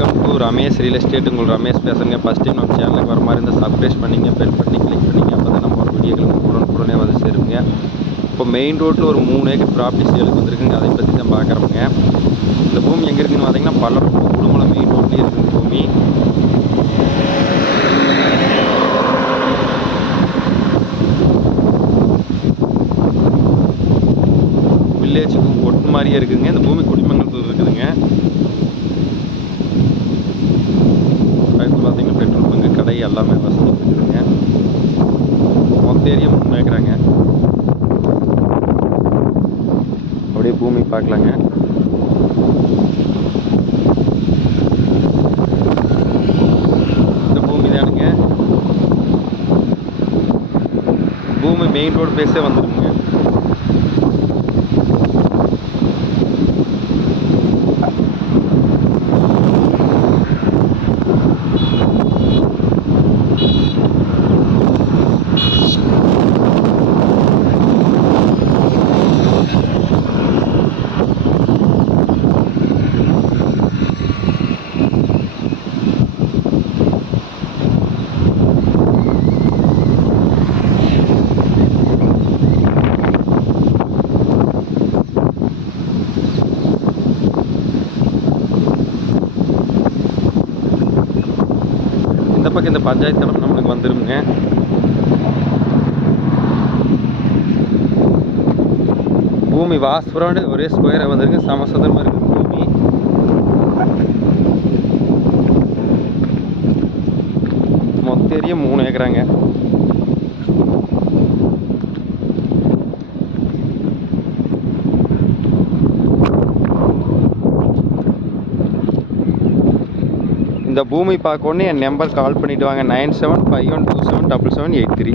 Welcome to Ramesh real estate. உங்கள் ரமேஷ் பேசுகிறேங்க. First time நம்ம சேனலுக்கு வர மாதிரி இருந்தால் சப்ஸ்கிரைப் பண்ணிங்க, பெல் பண்ணி கிளிக் பண்ணிங்க. அப்போ தான் நம்ம ஒரு வீடியோக்கள் உடனே வந்து சேருங்க. இப்போ மெயின் ரோட்டில் ஒரு 3 ஏக்கர் ப்ராப்பர்ட்டி சேலுக்கு வந்துருக்குங்க. அதை பற்றி தான் பார்க்குறோங்க. இந்த பூமி எங்கே இருக்குதுன்னு பார்த்தீங்கன்னா பல்லடம் குடுமலை மெயின் ரோட்லேயே இருக்குது பூமி. வில்லேஜுக்கு ஒட்டு மாதிரியே இருக்குதுங்க. இந்த பூமி குடிமங்கலத்தில் இருக்குதுங்க. பார்த்தீங்கன்னா பெட்ரோல் பங்கு, கடை எல்லாமே வசதி பண்ணிடுங்க. மொத்த ஏரியா 3 ஏக்கராங்க. அப்படியே பூமி பார்க்கலாங்க. இந்த பூமி தானுங்க. பூமி மெயின் ரோடு பேஸே வந்துருக்குங்க. இந்த பக்கம் இந்த பஞ்சாயத்து தடம் நம்மளுக்கு வந்துருங்க. பூமி வாஸ்பரோடு ஒரே ஸ்கொயராக வந்துருக்கு. சமசதமாக இருக்குது பூமி. மொத்த ஏரியா 3 ஏக்கராங்க. இந்த பூமி பார்க்கணுன்னு என் நம்பர் கால் பண்ணிவிட்டு வாங்க. 9751277783.